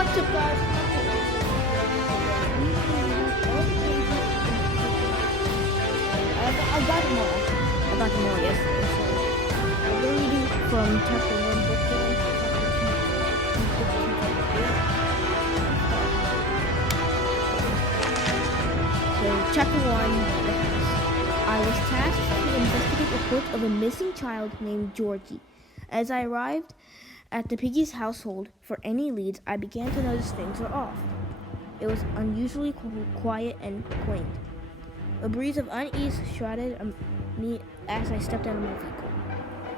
What's up, guys? I got them all. I got them all yesterday. So I've been reading from chapter 1, book 1, So chapter 1, the house. I was tasked to investigate reports of a missing child named Georgie. As I arrived at the Piggy's household for any leads, I began to notice things were off. It was unusually quiet and quaint. A breeze of unease shrouded me as I stepped out of my vehicle.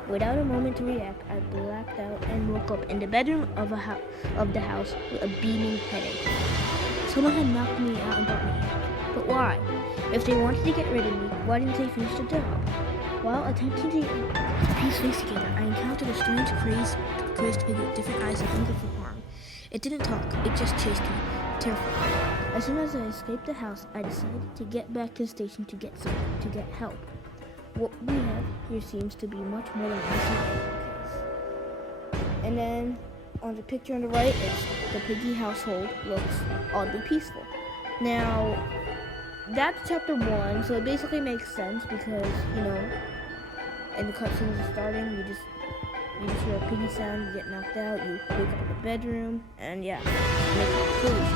Without a moment to react, I blacked out and woke up in the bedroom of the house with a beaming headache. Someone had knocked me out and brought me here. But why? If they wanted to get rid of me, why didn't they finish the job? While attempting to piece things together, I encountered a strange, crazed pig with different eyes and finger for harm. It didn't talk, it just chased me, terrified. As soon as I escaped the house, I decided to get back to the station to get help. What we have here seems to be much more than a case. And then on the picture on the right, it's the Piggy household looks oddly peaceful. Now, that's chapter 1, so it basically makes sense because, and the cutscenes are starting, you just hear a piggy sound, you get knocked out, you wake up in the bedroom, and yeah, you make a conclusion.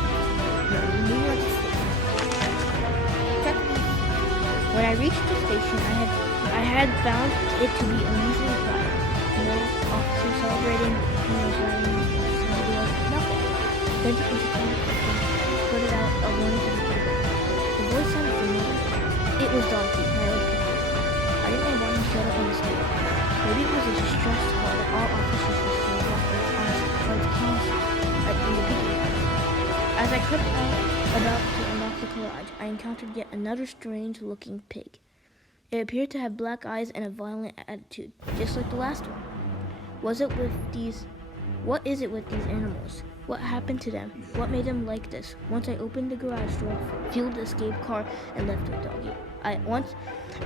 Now, moving on to the station. When I reached the station, I had found it to be unusually quiet. No officers celebrating, no shouting, nothing. Then the intercom put out a warning to the people. The voice sounded familiar. It was Donkey, my old pet. I didn't know why he showed up on the scale. Maybe it was a distress call that all officers received on its console in the piggy house. As I crept out about to unlock the garage, I encountered yet another strange-looking pig. It appeared to have black eyes and a violent attitude, just like the last one. What is it with these animals? What happened to them? What made them like this? Once I opened the garage door, fueled the escape car, and left with Doggy. I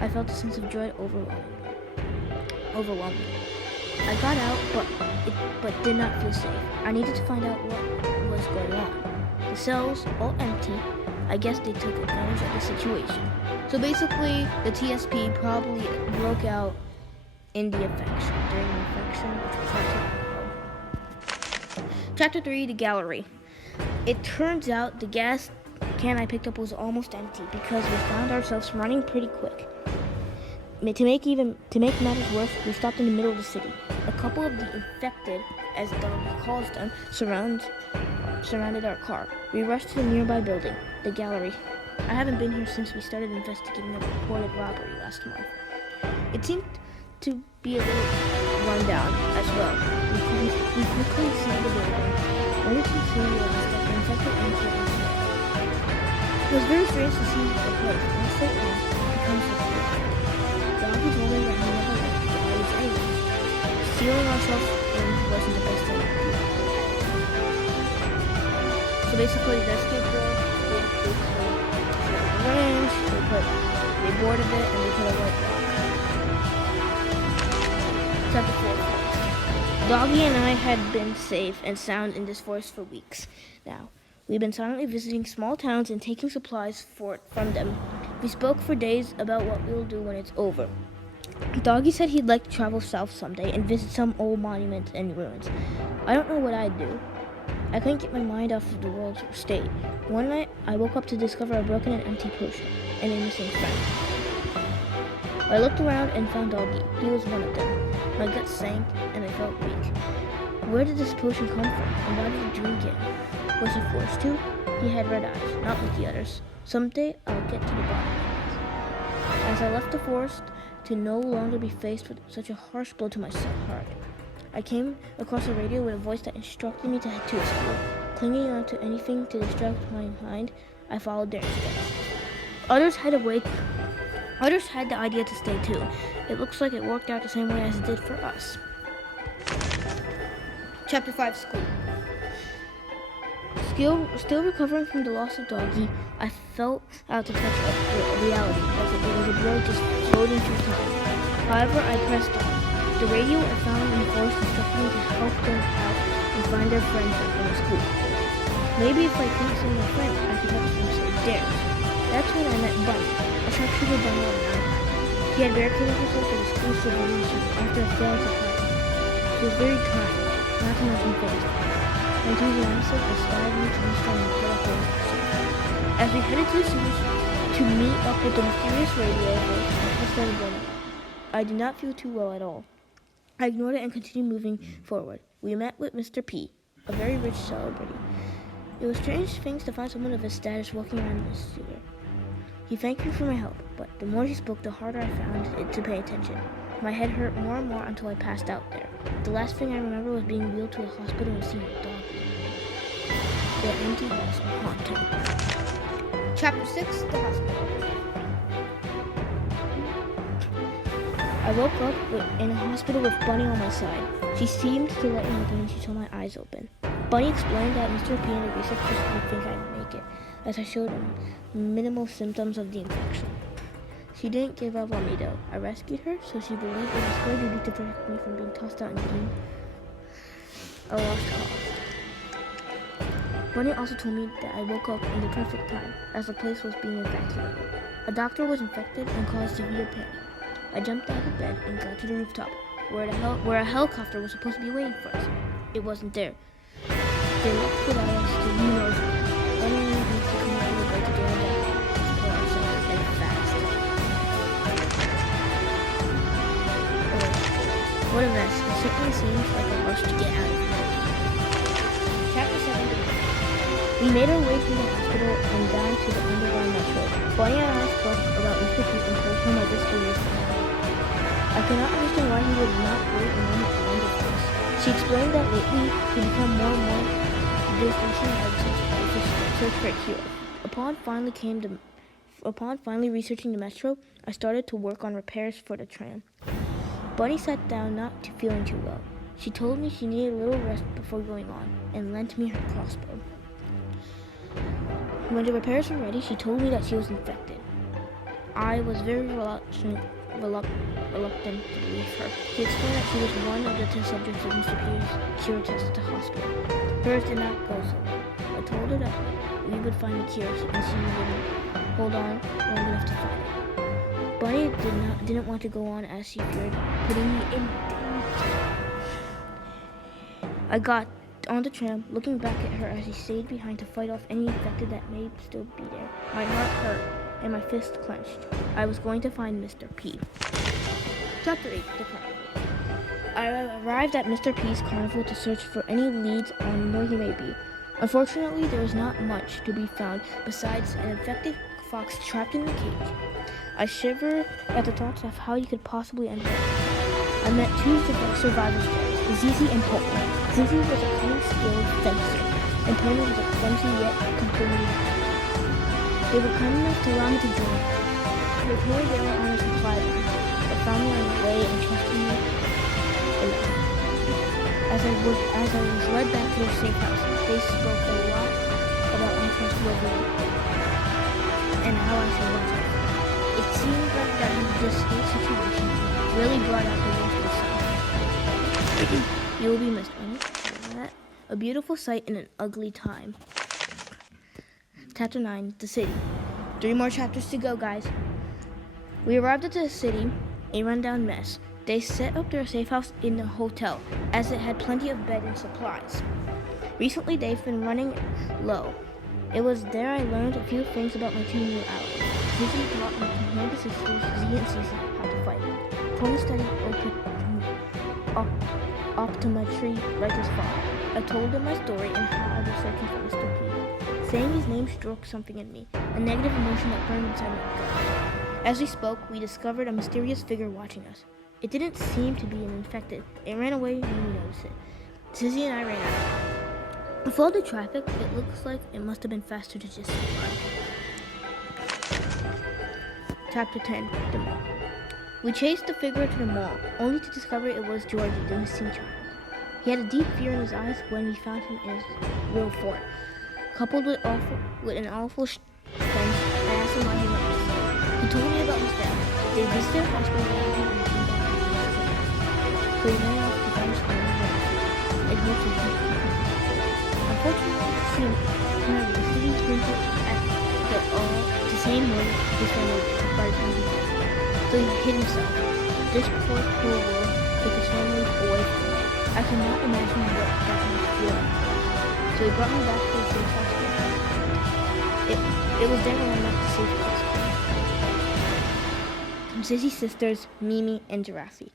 felt a sense of joy overwhelming me. I got out, but did not feel safe. I needed to find out what was going on. The cells, all empty. I guess they took advantage of the situation. So basically, the TSP probably broke out in the infection, during the infection, which was not too long. Chapter 3, the gallery. It turns out the gas can I picked up was almost empty because we found ourselves running pretty quick. To make matters worse, we stopped in the middle of the city. A couple of the infected, as Doggy calls them, surrounded our car. We rushed to the nearby building, the gallery. I haven't been here since we started investigating a reported robbery last month. It seemed to be a little run down as well. We quickly see the building. Only to see that the infected entered. It was very strange to see the place, and so on, become so clear. Doggy told me that he never liked the audience anyway. Sealing ourselves in wasn't the best thing to do. So basically, the escape door, they boarded it, and they put a white lock. Chapter 4. Doggy and I had been safe and sound in this forest for weeks now. We've been silently visiting small towns and taking supplies from them. We spoke for days about what we'll do when it's over. Doggy said he'd like to travel south someday and visit some old monuments and ruins. I don't know what I'd do. I couldn't get my mind off of the world's state. One night, I woke up to discover a broken and empty potion and a missing friend. I looked around and found Doggy. He was one of them. My gut sank and I felt weak. Where did this potion come from, and why did he drink it? Was he forced to? He had red eyes, not like the others. Someday, I'll get to the bottom of this. As I left the forest, to no longer be faced with such a harsh blow to my heart, I came across a radio with a voice that instructed me to head to a school. Clinging on to anything to distract my mind, I followed their instructions. Others had the idea to stay too. It looks like it worked out the same way as it did for us. Chapter 5, School. Still recovering from the loss of Doggy, I felt out to touch of reality, like it was a blur just floating through time. However, I pressed on. The radio I found in the forest instructed me to help them out and find their friends back in the school. Maybe if I couldn't see my friend, I could help them save theirs. That's when I met Bunny, a sharpshooter bunny on an iPad. She had barricaded herself in a school civilization after a failed surprise. She was very kind, not to mention fast. My enthusiasm inspired me to reach from the critical herself. As we headed to the sewers to meet up with the mysterious radio voice, my head started burning. I did not feel too well at all. I ignored it and continued moving forward. We met with Mr. P, a very rich celebrity. It was strange things to find someone of his status walking around the sewer. He thanked me for my help, but the more he spoke, the harder I found it to pay attention. My head hurt more and more until I passed out there. The last thing I remember was being wheeled to a hospital and seeing a dog. The empty halls are haunted. Chapter 6, The Hospital. I woke up in a hospital with Bunny on my side. She seemed to let me in when she saw my eyes open. Bunny explained that Mr. P and the researchers didn't think I'd make it, as I showed minimal symptoms of the infection. She didn't give up on me though. I rescued her, so she believed it was her duty to protect me from being tossed out and deemed a lost cause. Bunny also told me that I woke up in the perfect time, as the place was being evacuated. A doctor was infected and caused severe pain. I jumped out of bed and got to the rooftop, where a helicopter was supposed to be waiting for us. It wasn't there. They left without us to who knows where. Bunny and I needs to come out of the way to get our death to support ourselves and fast. Oh, what a mess. It certainly seems like a rush to get out of here. Chapter 7. We made our way through the hospital and down to the underground metro. Bunny and I spoke about Mr. Pete and told him my disbelief. I could not understand why he would not wait a moment to end us. She explained that lately he become more and more disillusioned and search for a cure. Upon finally researching the metro, I started to work on repairs for the tram. Bunny sat down, not feeling too well. She told me she needed a little rest before going on, and lent me her crossbow. When the repairs were ready, she told me that she was infected. I was very reluctant to believe her. She explained that she was one of the test subjects of Mr. P's cure test at the hospital. Hers did not go so well. I told her that we would find a cure and she wouldn't hold on long enough to find it. Bunny didn't want to go on as she feared putting me in danger. I got on the tram, looking back at her as she stayed behind to fight off any infected that may still be there. My heart hurt and my fist clenched. I was going to find Mr. P. Chapter 8, The Carnival. I arrived at Mr. P's carnival to search for any leads on where he may be. Unfortunately, there was not much to be found besides an infected fox trapped in the cage. I shivered at the thoughts of how he could possibly end up. I met two survivors there, Zizi and Pony. Zizi was a cunning, skilled fencer, and Pony was a clumsy yet completely. They were kind enough to allow me to join. They told me they were on a supply line, but found me on the way and trusted me enough. As I was led back to their safe house, they spoke a lot about untrustworthy people and how I should watch out. It seemed like that this whole situation really brought out the worst in some. You will be missed, Bunny. A beautiful sight in an ugly time. Chapter 9, The City. 3 more chapters to go, guys. We arrived at the city, a rundown mess. They set up their safe house in the hotel, as it had plenty of bed and supplies. Recently, they've been running low. It was there I learned a few things about my two new allies. Zizi taught me to hand the sisters, Z and Cece, how to fight. Pony studied optometry like his father. I told him my story and how I was searching for Mr. P. Saying his name struck something in me, a negative emotion that burned inside my gut. As we spoke, we discovered a mysterious figure watching us. It didn't seem to be an infected. It ran away when we noticed it. Zizi and I ran out. With all the traffic, it looks like it must have been faster to just run. Chapter 10, The Mall. We chased the figure to the mall, only to discover it was Georgie, the missing child. He had a deep fear in his eyes when we found him in his real form. Coupled with an awful stench, I asked him why he went missing. He told me about his family. They visited a hospital and came back to his so he ran off to find his family and hoped he could keep him. Unfortunately, same way his family did by the time he died. So he hid himself. This poor world took his family away from me. I cannot imagine what that must feel like. So he brought me back to the safe house. It was there when I left the safe house. Zizzy's sisters, Mimi and Giraffe.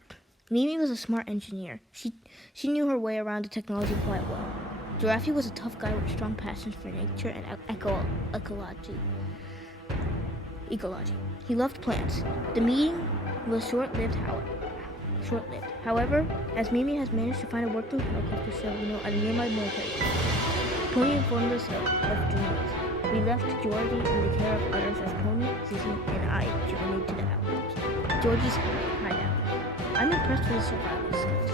Mimi was a smart engineer. She knew her way around the technology quite well. Giraffe was a tough guy with strong passions for nature and ecology. He loved plants. The meeting was short-lived. However, as Mimi has managed to find a working helicopter signal at a nearby military base, Pony informed us of dreams. We left Georgie in the care of others as Pony, Zizzy, and I journeyed to the outpost. Georgie's hideout. I'm impressed with his survival skills.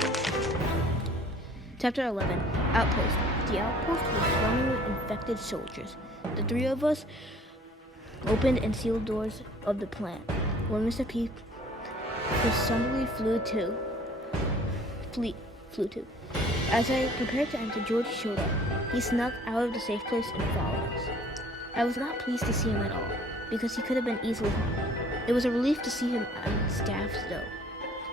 Chapter 11. Outpost. The outpost was swarming with infected soldiers. The three of us opened and sealed doors of the plant, where Mr. P presumably flew to. As I prepared to enter, Georgie showed up. He snuck out of the safe place and followed us. I was not pleased to see him at all, because he could have been easily harmed. It was a relief to see him unscathed, though.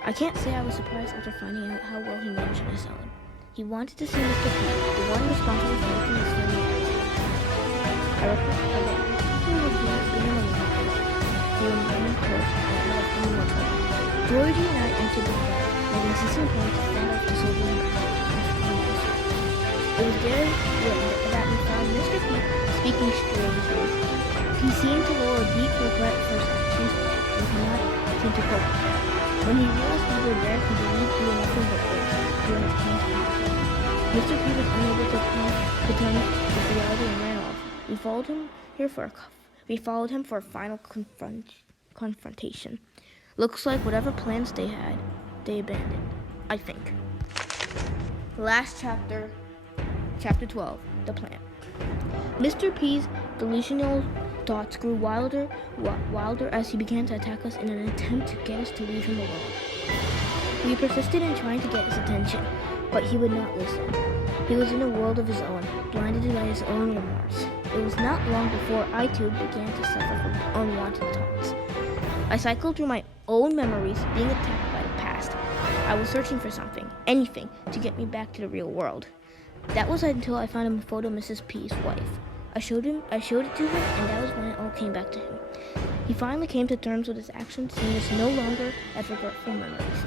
I can't say I was surprised after finding out how well he managed to sell him. He wanted to see Mr. P, the one responsible for making his family happy. I requested he would be in a he would remain close and not have any more trouble. Georgie and I entered the car, leaving Sissy and Pony to fend off the soldiers. It was there that we found Mr. P speaking strangely. He seemed to lower deep regret for his actions and could not seem to cope with them. When he realized we were there, he believed we were nothing but words during his time to action. Mr. P was unable to come to reality and ran off. We followed him for a final confrontation. Looks like whatever plans they had, they abandoned. I think. Last chapter. Chapter 12. The Plant. Mr. P's delusional thoughts grew wilder as he began to attack us in an attempt to get us to leave him alone. We persisted in trying to get his attention, but he would not listen. He was in a world of his own, blinded by his own remorse. It was not long before I too began to suffer from unwanted thoughts. I cycled through my own memories, being attacked by the past. I was searching for something, anything, to get me back to the real world. That was until I found a photo of Mrs. P's wife. I showed it to him, and that was when it all came back to him. He finally came to terms with his actions, seeing us no longer as regretful memories.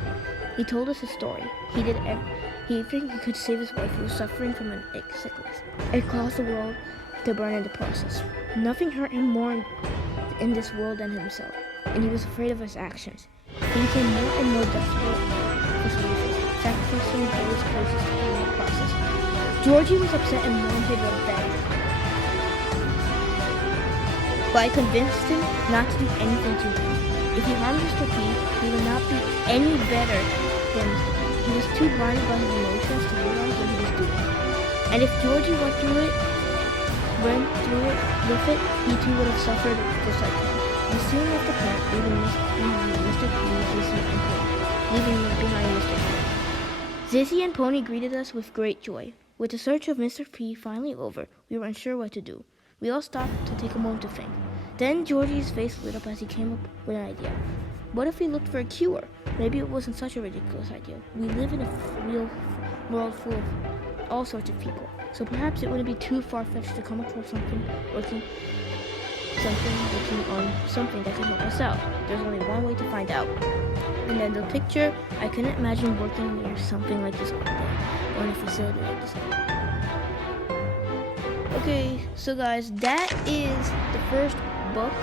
He told us his story. He did everything he could to save his wife, who was suffering from an sickness. It caused the world to burn in the process. Nothing hurt him more in this world than himself, and he was afraid of his actions. He became more and more desperate for solutions, sacrificing those closest to him in the process. Georgie was upset and wanted revenge, but I convinced him not to do anything to him. If he harmed Mr. P, he would not be any better than Mr. P. He was too blinded by his emotions to realize what he was doing. And if Georgie went through it with it, he too would have suffered just like him. We soon left the plant, leaving Mr. P, Zizzy, and Pony, leaving behind Mr. P. Zizzy and Pony greeted us with great joy. With the search of Mr. P finally over, we were unsure what to do. We all stopped to take a moment to think. Then Georgie's face lit up as he came up with an idea. What if we looked for a cure? Maybe it wasn't such a ridiculous idea. We live in a real world full of all sorts of people, so perhaps it wouldn't be too far-fetched to come across something working on something that could help us out. There's only one way to find out. And then the picture, I couldn't imagine working near something like this all day, or in a facility like this. Okay, so guys, that is the first book,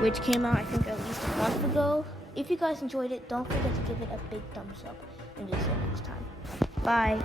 which came out I think at least a month ago. If you guys enjoyed it, don't forget to give it a big thumbs up, and we'll see you next time. Bye.